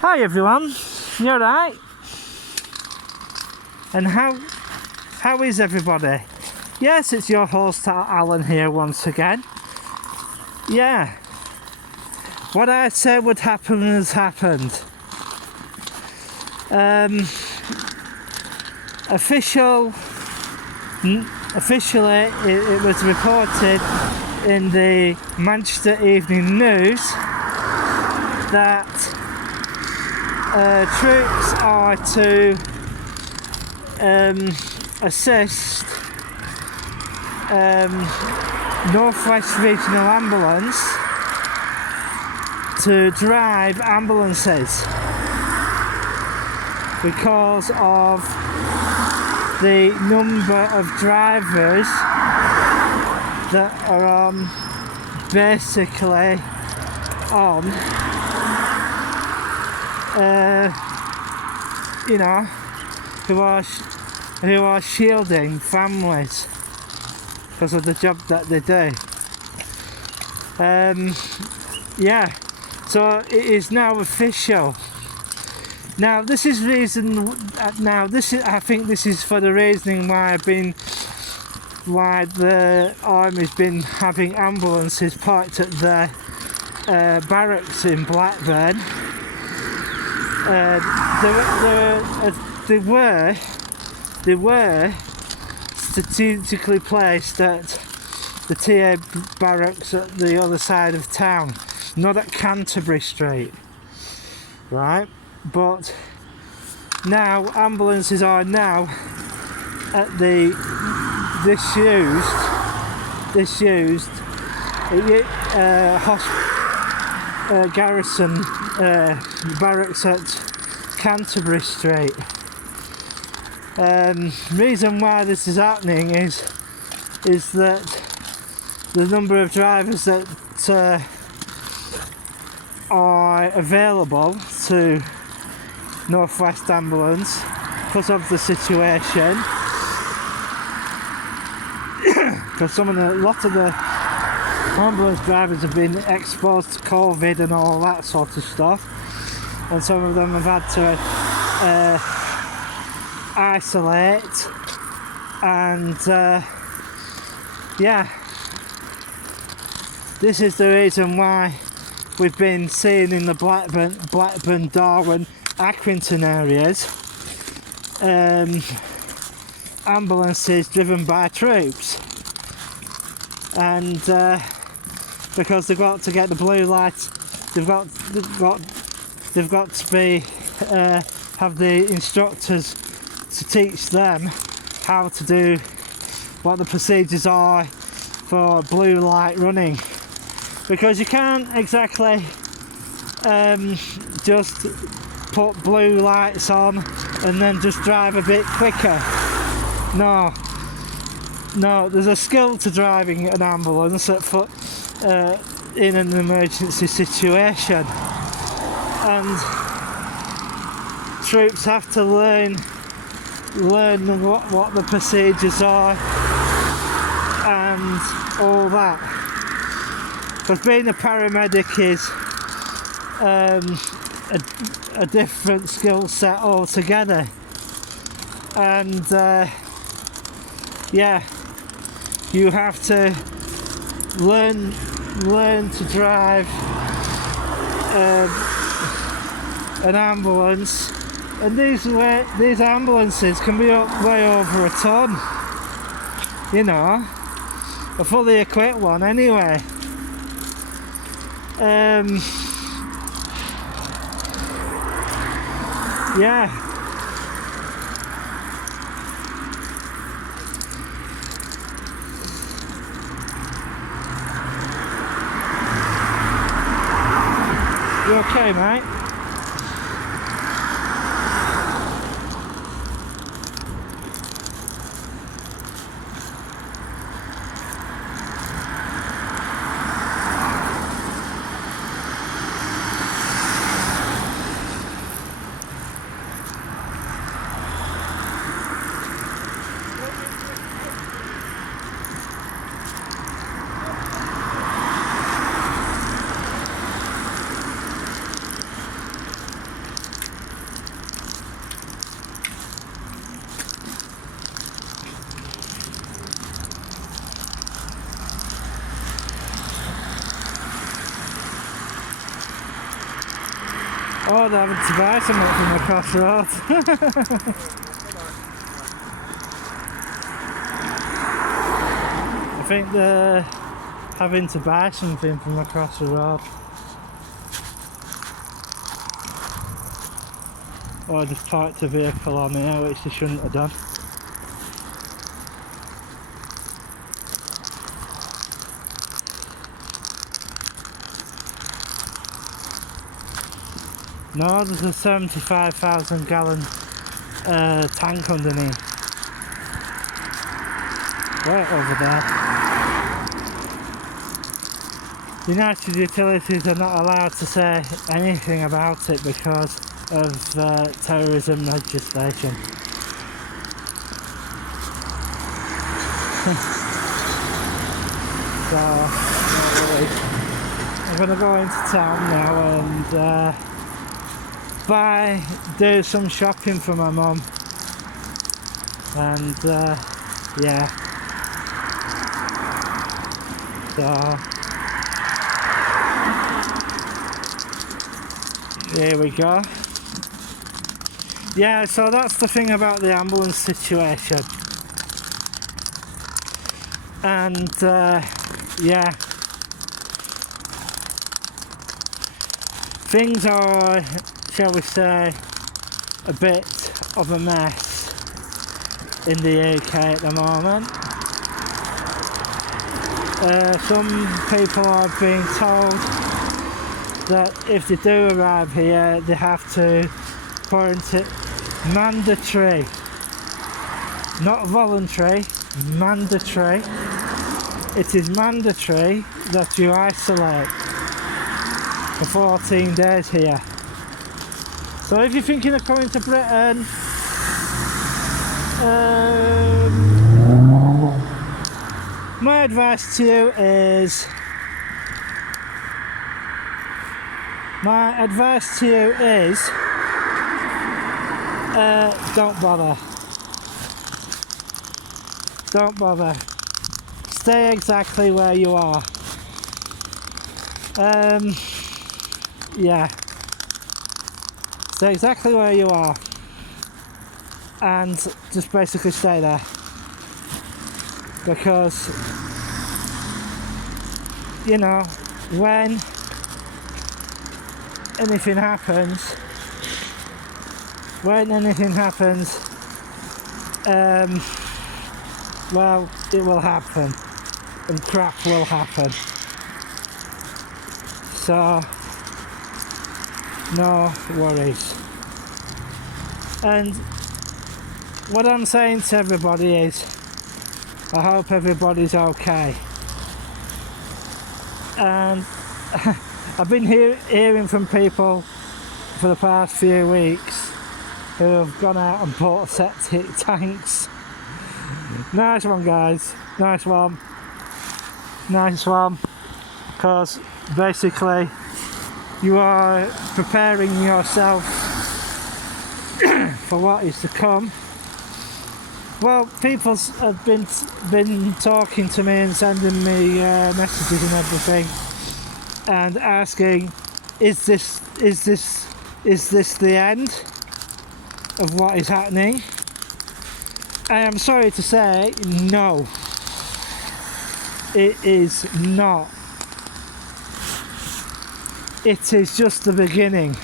Hi everyone, you alright? And how is everybody? Yes, it's your host Alan here once again. Yeah, what I said would happen has happened. Officially, it was reported in the Manchester Evening News that troops are to assist Northwest Regional Ambulance to drive ambulances because of the number of drivers that are on basically on who are shielding families because of the job that they do. So it is now official. Now this is I think this is for the reasoning why the Army's been having ambulances parked at their barracks in Blackburn. They were strategically placed at the TA barracks at the other side of town, not at Canterbury Street, right? But now ambulances are now at the disused garrison barracks at Canterbury Street. Reason why this is happening is that the number of drivers that are available to Northwest Ambulance because of the situation, because a lot of the ambulance drivers have been exposed to COVID and all that sort of stuff, and some of them have had to isolate, and this is the reason why we've been seeing in the Blackburn, Darwen, Accrington areas ambulances driven by troops, and because they've got to get the blue light, they've got to be have the instructors to teach them how to do what the procedures are for blue light running, because you can't exactly just put blue lights on and then just drive a bit quicker. No, there's a skill to driving an ambulance in an emergency situation, and troops have to learn what the procedures are and all that, because being a paramedic is a different skill set altogether, and you have to learn to drive an ambulance, and these ambulances can be up way over a ton, a fully equipped one anyway. You okay, mate? Or they're having to buy something from the crossroads. I think they're having to buy something from across the road. Or just parked a vehicle on here, which they shouldn't have done. No, there's a 75,000 gallon tank underneath. Right over there. United Utilities are not allowed to say anything about it because of terrorism legislation. So, no worries. I'm going to go into town now and do some shopping for my mum. And yeah. So here we go. Yeah, so that's the thing about the ambulance situation. And yeah, things are, shall we say, a bit of a mess in the UK at the moment. Some people are being told that if they do arrive here, they have to quarantine. Mandatory, not voluntary, mandatory. It is mandatory that you isolate for 14 days here. So if you're thinking of coming to Britain, my advice to you is don't bother. Don't bother. Stay exactly where you are. Yeah. Stay exactly where you are. And just basically stay there. Because, you know, when anything happens, well, it will happen, and crap will happen. So, no worries. And what I'm saying to everybody is, I hope everybody's okay. And I've been hearing from people for the past few weeks who have gone out and bought septic tanks. Nice one, guys. Nice one. Because basically you are preparing yourself for what is to come. Well, people have been talking to me and sending me messages and everything, and asking, is this the end of what is happening? I am sorry to say, no, it is not. It is just the beginning,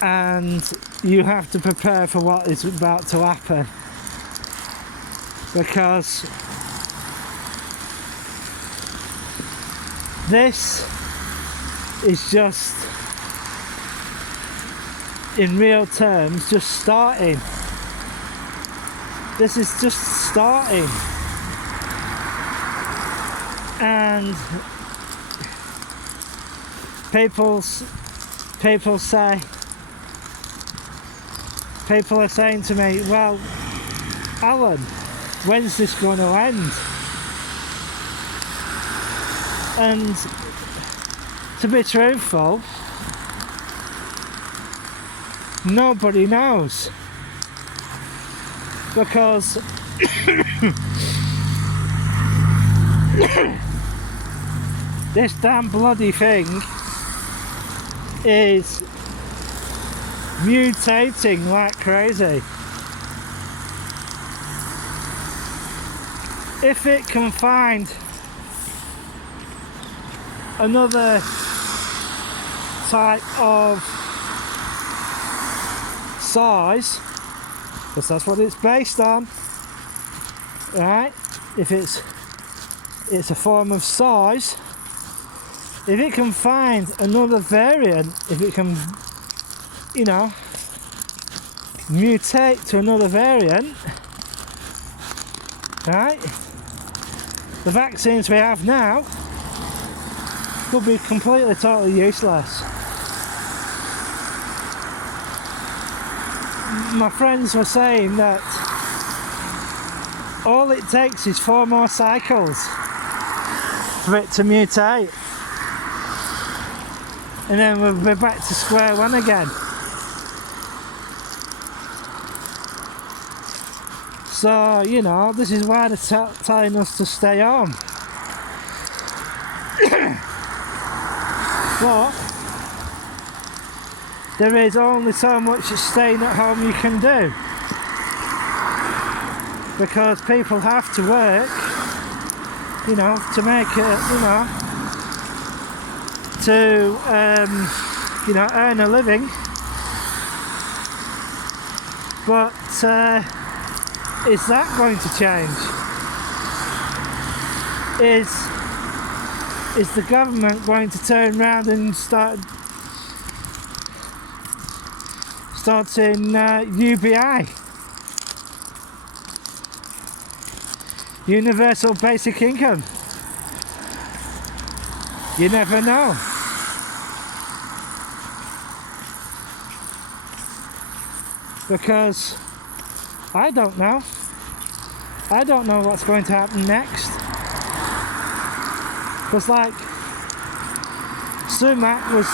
and you have to prepare for what is about to happen, because this is just, in real terms, just starting. This is just starting. And people are saying to me, well, Alan, when's this going to end? And to be truthful, nobody knows, because this damn bloody thing is mutating like crazy. If it can find another type of size, because that's what it's based on, right? If it's a form of size, if it can find another variant, if it can, you know, mutate to another variant, right, the vaccines we have now could be completely, totally useless. My friends were saying that all it takes is 4 more cycles for it to mutate, and then we'll be back to square one again. So, you know, this is why they're telling us to stay home. But there is only so much staying at home you can do, because people have to work, you know, to make it, you know, to you know, earn a living. But is that going to change? Is the government going to turn around and starting UBI, Universal Basic Income? You never know. Because I don't know. I don't know what's going to happen next. Because, like, Sunak was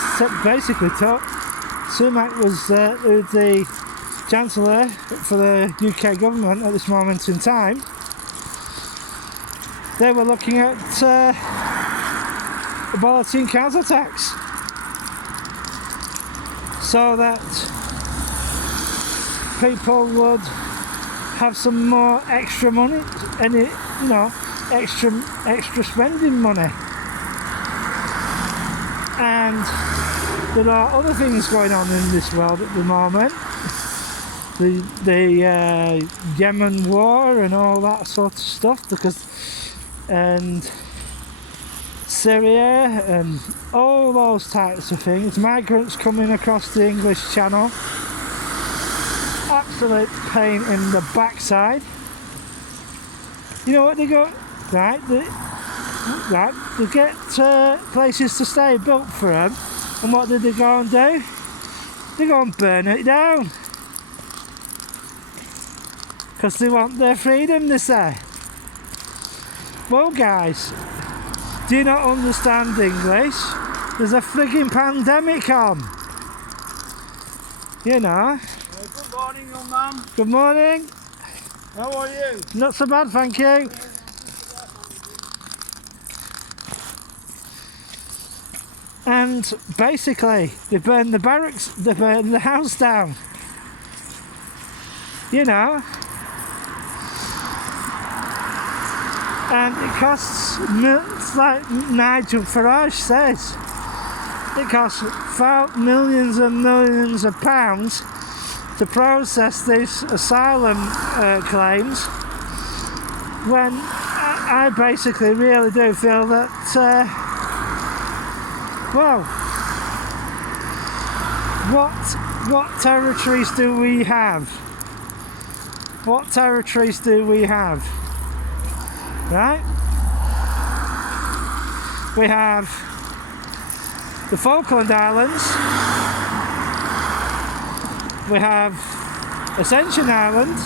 basically Sunak was the Chancellor for the UK government at this moment in time. They were looking at abolishing council tax, so that people would have some more extra money, and you know, extra spending money. And there are other things going on in this world at the moment. The Yemen war and all that sort of stuff, and Syria and all those types of things. Migrants coming across the English Channel. Absolute pain in the backside. You know what they go? Right, they get places to stay built for them, and what did they go and do? They go and burn it down, because they want their freedom, they say. Well, guys, do you not understand English? There's a frigging pandemic on. You know. Good morning, young man. Good morning. How are you? Not so bad, thank you. And basically, they burned the barracks, they burned the house down. You know. And it costs, like Nigel Farage says, it costs millions and millions of pounds to process these asylum claims, when I basically really do feel that, well, what territories do we have? What territories do we have? Right? We have the Falkland Islands, we have Ascension Island,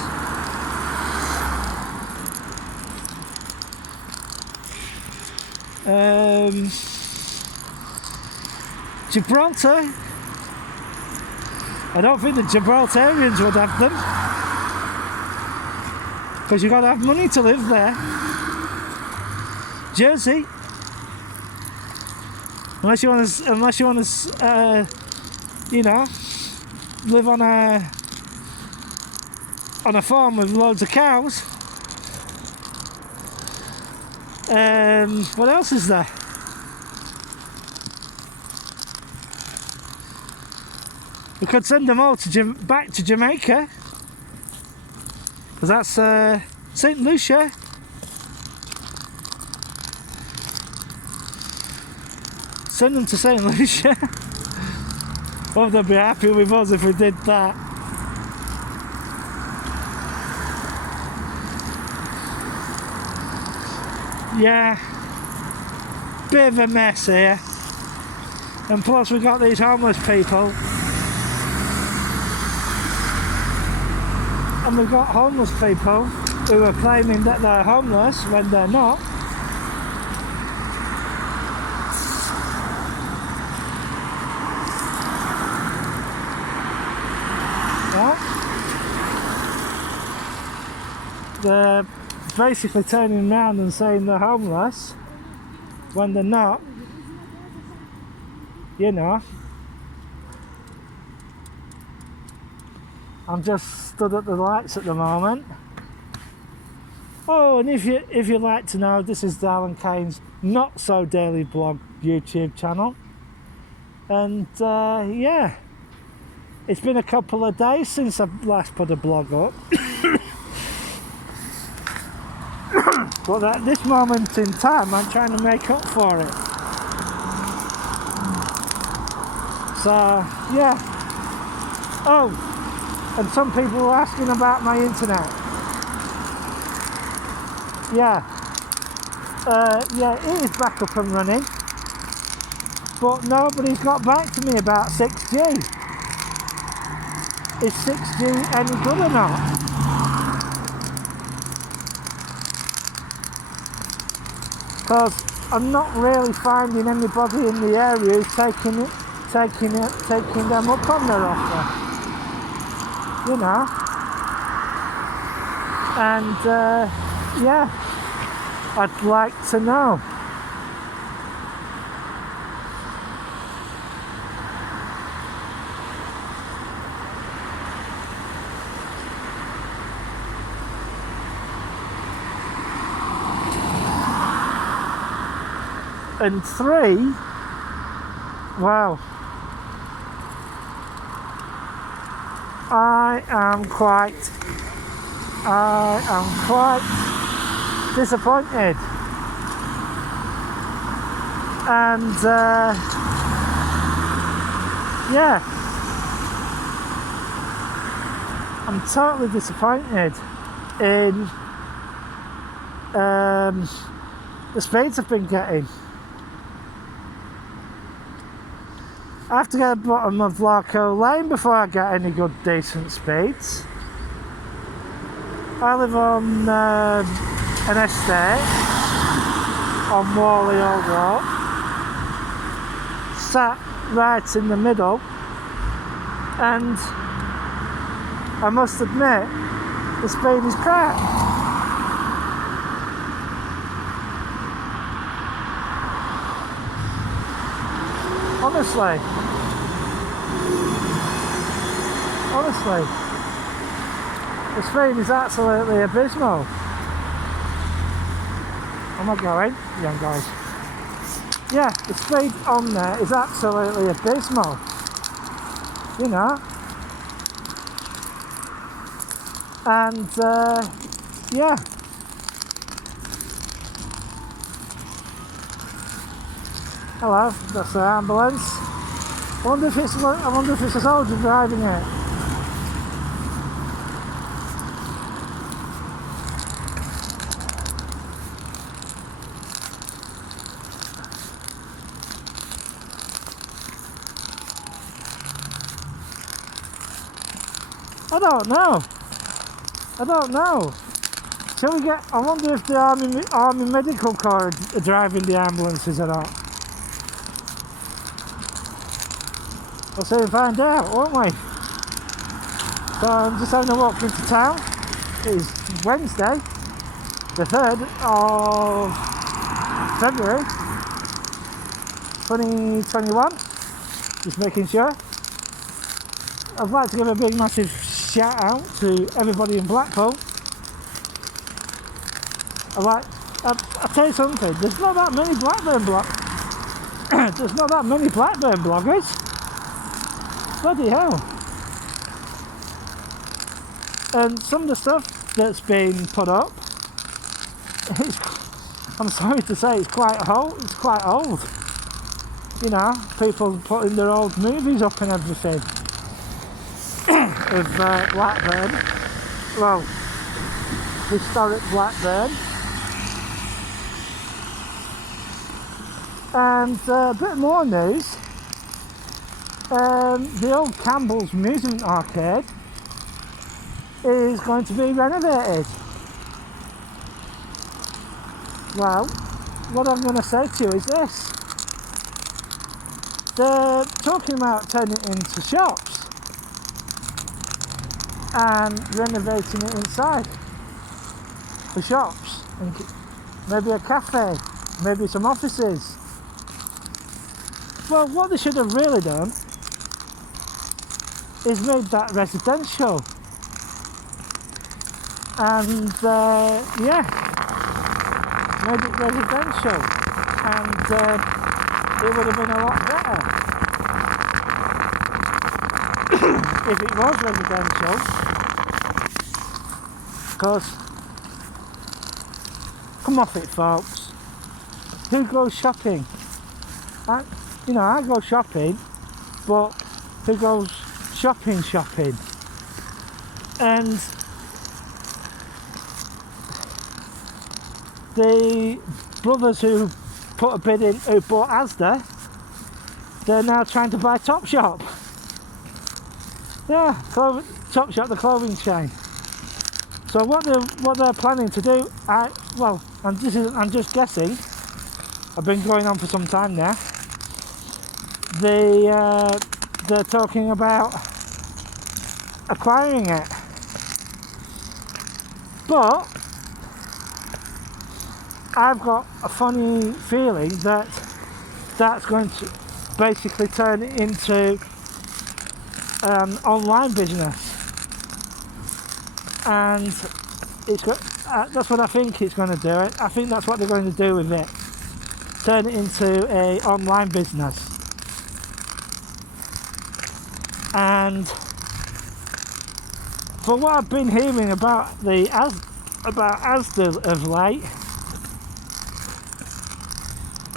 Gibraltar. I don't think the Gibraltarians would have them, because you've got to have money to live there. Jersey, unless you want to you know, live on a farm with loads of cows. What else is there? We could send them all to back to Jamaica, because that's St. Lucia. Send them to St. Lucia. Well, they'd be happy with us if we did that. Yeah, bit of a mess here, and plus we've got these homeless people, and we've got homeless people who are claiming that they're homeless when they're not. They're basically turning around and saying they're homeless when they're not, you know. I'm just stood at the lights at the moment. Oh, and if you'd like to know, this is Darren Kane's Not So Daily Blog YouTube channel, and yeah, it's been a couple of days since I've last put a blog up. But at this moment in time, I'm trying to make up for it. So, yeah. Oh, and some people were asking about my internet. Yeah. Yeah, it is back up and running. But nobody's got back to me about 6G. Is 6G any good or not? Because I'm not really finding anybody in the area who's taking them up on their offer, you know. And yeah, I'd like to know. And 3, wow, I am quite disappointed, and yeah, I'm totally disappointed in the speeds I've been getting. I have to get to the bottom of Larco Lane before I get any good decent speeds. I live on an estate on Worley Old Road, sat right in the middle, and I must admit the speed is crap. Honestly, the speed is absolutely abysmal. Am I going? Yeah, I'm going. Yeah, the speed on there is absolutely abysmal. You know? And, yeah. Hello, that's the ambulance. I wonder if it's a soldier driving it. I don't know. Shall we get? I wonder if the Army Medical Corps are driving the ambulances or not. We'll soon find out, won't we? So I'm just having a walk into town. It is Wednesday, the 3rd of February 2021. Just making sure. I'd like to give a big massive shout out to everybody in Blackpool. I'll tell you something, there's not that many there's not that many Blackburn bloggers. Bloody hell. And some of the stuff that's been put up, I'm sorry to say, it's quite old. You know, people putting their old movies up and everything of Blackburn. Well, historic Blackburn. And a bit more news. The old Campbell's Amusement Arcade is going to be renovated. Well, what I'm going to say to you is this. They're talking about turning it into shops and renovating it inside for shops and maybe a cafe, maybe some offices. Well, what they should have really done is made that residential. And yeah, made it residential, and it would have been a lot better if it was residential. Because, come off it, folks. Who goes shopping? I go shopping, but who goes shopping? And the brothers who put a bid in, who bought Asda, they're now trying to buy Topshop. Yeah, Topshop, the clothing chain. So what they're planning to do, I'm just guessing. I've been going on for some time now. They're talking about acquiring it, but I've got a funny feeling that that's going to basically turn it into an online business, and that's what I think it's going to do. I think that's what they're going to do with it, turn it into a online business. And for what I've been hearing about Asda of late,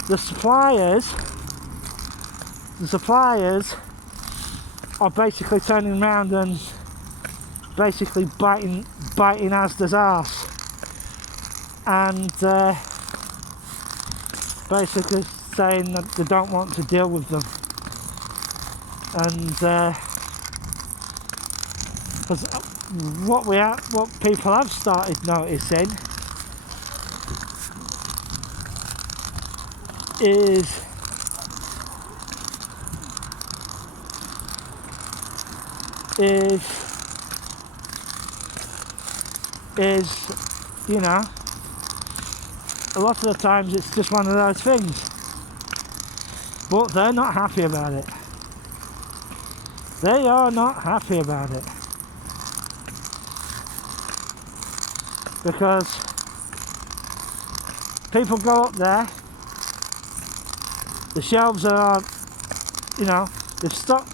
the suppliers are basically turning around and basically biting Asda's arse, and basically saying that they don't want to deal with them. And because what people have started noticing is you know, a lot of the times it's just one of those things, but they're not happy about it. They are not happy about it, because people go up there, the shelves are, you know, they've stocked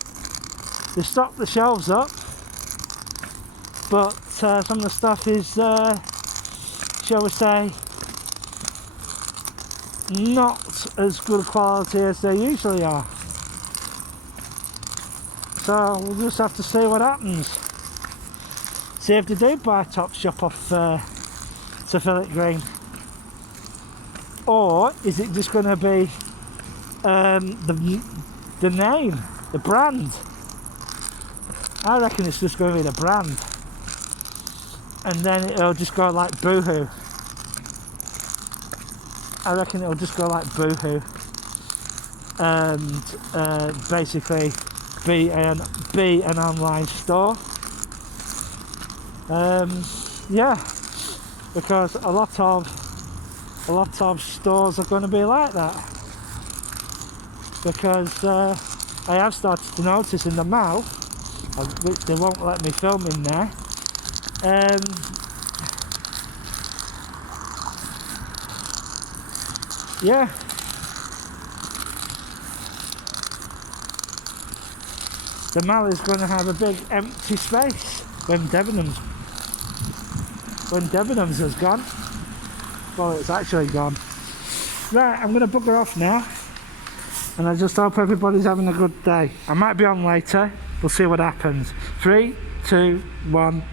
the shelves up, but some of the stuff is, shall we say, not as good quality as they usually are. So we'll just have to see what happens. See if they do buy Topshop off to Philip Green, or is it just going to be the name, the brand? I reckon it's just going to be the brand, and then it'll just go like Boohoo. I reckon it'll just go like Boohoo, and basically be an online store. Yeah, because a lot of stores are going to be like that, because I have started to notice in the mall which they won't let me film in there. Yeah. The mall is going to have a big empty space when Debenhams has gone. Well, it's actually gone. Right, I'm going to bugger off now. And I just hope everybody's having a good day. I might be on later. We'll see what happens. 3, 2, 1.